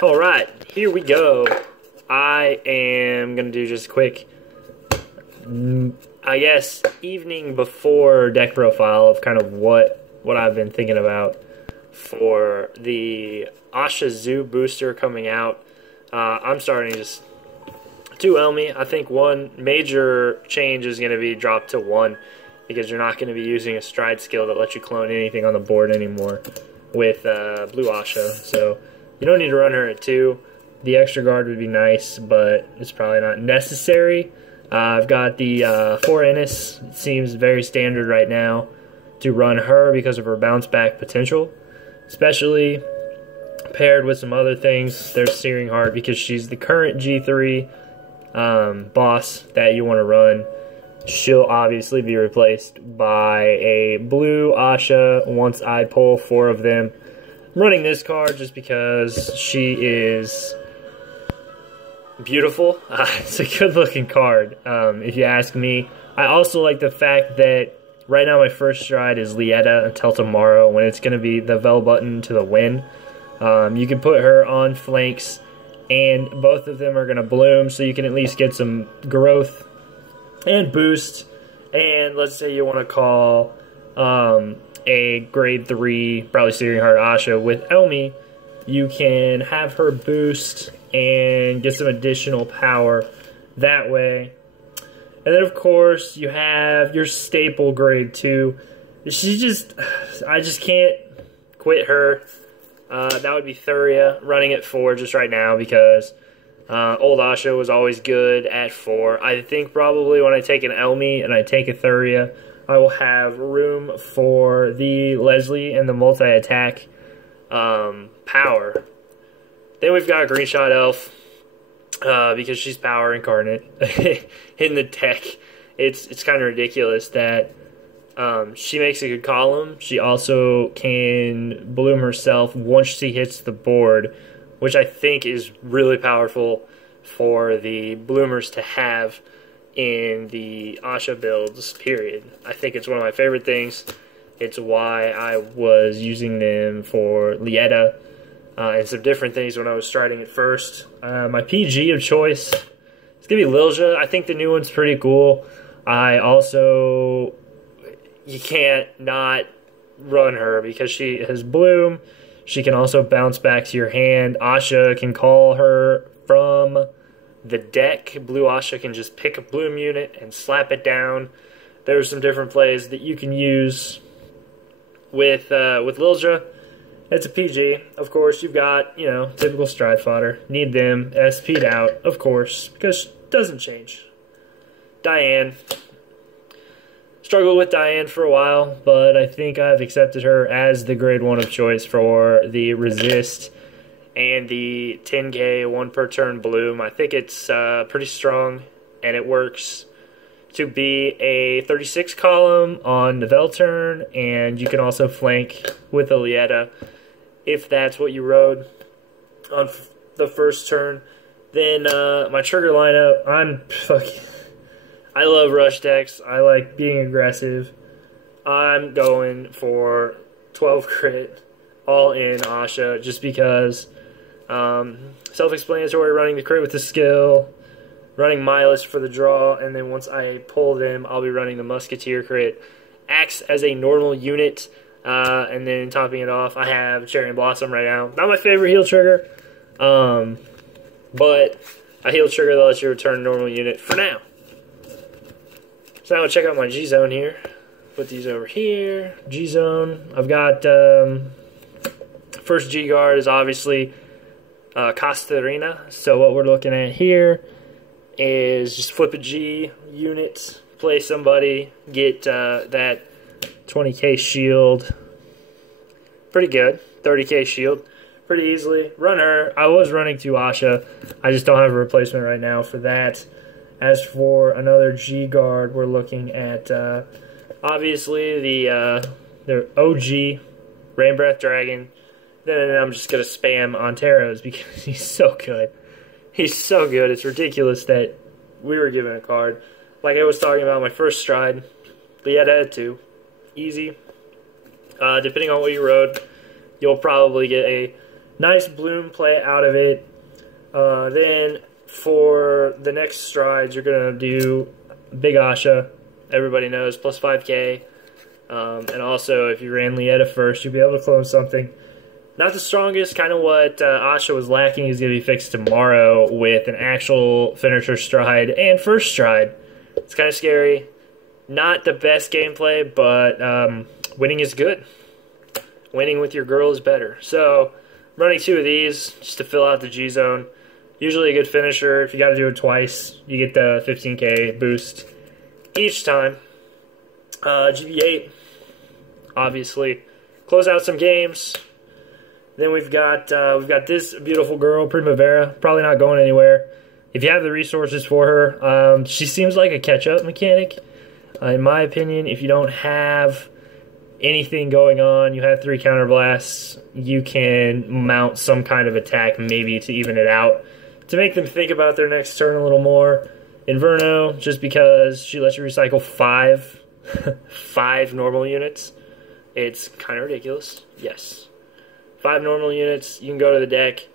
Alright, here we go. I am going to do just a quick, I guess, evening before deck profile of kind of what I've been thinking about for the Ahsha Zoo booster coming out. I'm starting just 2 Elmi. I think one major change is going to be dropped to 1 because you're not going to be using a stride skill that lets you clone anything on the board anymore with Blue Ahsha. So you don't need to run her at 2. The extra guard would be nice, but it's probably not necessary. I've got the 4 Ennis. It seems very standard right now to run her because of her bounce back potential, especially paired with some other things. There's Searing Heart because she's the current G3 boss that you want to run. She'll obviously be replaced by a Blue Ahsha once I pull 4 of them. I'm running this card just because she is beautiful. It's a good looking card, if you ask me. I also like the fact that right now my first stride is Lieta until tomorrow when it's going to be the Vel button to the win. You can put her on flanks and both of them are going to bloom, so you can at least get some growth and boost. And let's say you want to call a grade 3, probably Searing Heart Ahsha with Elmi, you can have her boost and get some additional power that way. And then of course you have your staple grade 2. I just can't quit her. That would be Thuria, running at 4 just right now because old Ahsha was always good at 4. I think probably when I take an Elmi and I take a Thuria, I will have room for the Leslie and the multi-attack power. Then we've got Green Shot Elf because she's power incarnate in the deck. It's kind of ridiculous that she makes a good column. She also can bloom herself once she hits the board, which I think is really powerful for the bloomers to have in the Ahsha builds, period. I think it's one of my favorite things. It's why I was using them for Lieta and some different things when I was starting at first. My PG of choice is going to be Lilja. I think the new one's pretty cool. You can't not run her because she has bloom. She can also bounce back to your hand. Ahsha can call her from the deck. Blue Ahsha can just pick a bloom unit and slap it down. There's some different plays that you can use with Lilja. It's a PG. Of course, you've got, typical stride fodder. Need them SP'd out, of course, because it doesn't change. Diane. Struggled with Diane for a while, but I think I've accepted her as the grade 1 of choice for the resist and the 10k 1 per turn bloom. I think it's pretty strong, and it works to be a 36 column on the Vel turn, and you can also flank with a Lieta if that's what you rode on the first turn. Then my trigger lineup, I love rush decks. I like being aggressive. I'm going for 12 crit, all in Ahsha, just because self-explanatory, running the crit with the skill, running Milas for the draw, and then once I pull them, I'll be running the Musketeer crit. Acts as a normal unit, and then topping it off, I have Cherry and Blossom right now. Not my favorite heal trigger, but a heal trigger that lets you return a normal unit for now. So now I'll check out my G-Zone here. Put these over here. G-Zone. I've got first G-Guard is obviously Casterina. So what we're looking at here is just flip a G unit, play somebody, get that 20k shield. Pretty good. 30k shield. Pretty easily. Run her. I was running 2 Ahsha. I just don't have a replacement right now for that. As for another G-Guard, we're looking at, obviously, the OG, Rain Breath Dragon. Then I'm just going to spam Onteros because he's so good. He's so good. It's ridiculous that we were given a card. Like I was talking about my first stride, Lieta at 2. Easy. Depending on what you rode, you'll probably get a Nice bloom play out of it. Then for the next strides, you're going to do Big Ahsha. Everybody knows, plus 5k. And also, if you ran Lieta first, you'll be able to clone something. Not the strongest, kind of what Ahsha was lacking is going to be fixed tomorrow with an actual finisher stride and first stride. It's kind of scary. Not the best gameplay, but winning is good. Winning with your girl is better. So, running 2 of these just to fill out the G zone. Usually a good finisher. If you got to do it twice, you get the 15k boost each time. GB8, obviously. Close out some games. Then we've got this beautiful girl, Primavera. Probably not going anywhere. If you have the resources for her, she seems like a catch-up mechanic. In my opinion, if you don't have anything going on, you have 3 counterblasts, you can mount some kind of attack maybe to even it out, to make them think about their next turn a little more. Inverno, just because she lets you recycle 5 normal units. It's kind of ridiculous. Yes. 5 normal units, you can go to the deck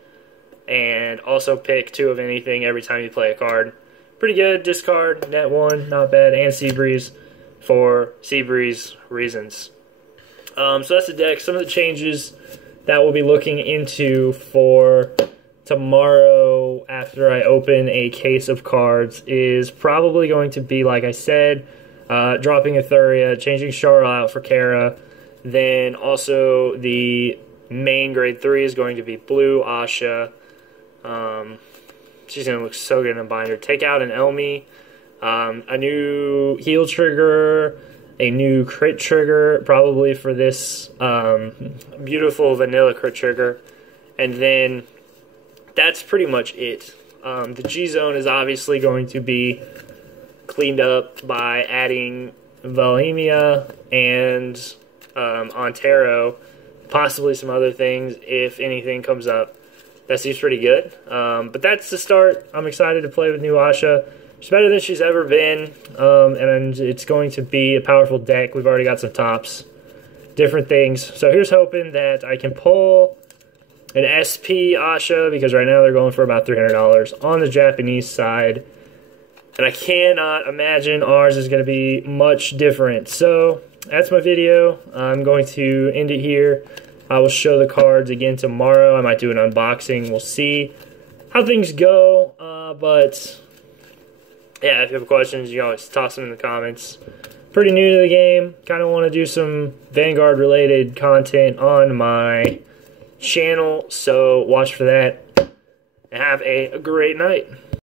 and also pick 2 of anything every time you play a card. Pretty good. Discard, net 1, not bad, and Seabreeze for Seabreeze reasons. So that's the deck. Some of the changes that we'll be looking into for tomorrow after I open a case of cards is probably going to be, like I said, dropping Etheria, changing Charl out for Kara. Then also the main grade 3 is going to be blue Ahsha. She's going to look so good in a binder. Take out an Elmi, a new heal trigger, a new crit trigger, probably for this beautiful vanilla crit trigger. And then that's pretty much it. The G zone is obviously going to be cleaned up by adding Valhemia and Ontero, possibly some other things if anything comes up. That seems pretty good. But that's the start. I'm excited to play with new Ahsha. She's better than she's ever been, and it's going to be a powerful deck. We've already got some tops, different things. So here's hoping that I can pull an SP Ahsha, because right now they're going for about $300 on the Japanese side. And I cannot imagine ours is going to be much different. So that's my video. I'm going to end it here. I will show the cards again tomorrow. I might do an unboxing. We'll see how things go. But yeah, if you have questions, you can always toss them in the comments. Pretty new to the game. Kind of want to do some Vanguard-related content on my channel. So watch for that. And have a great night.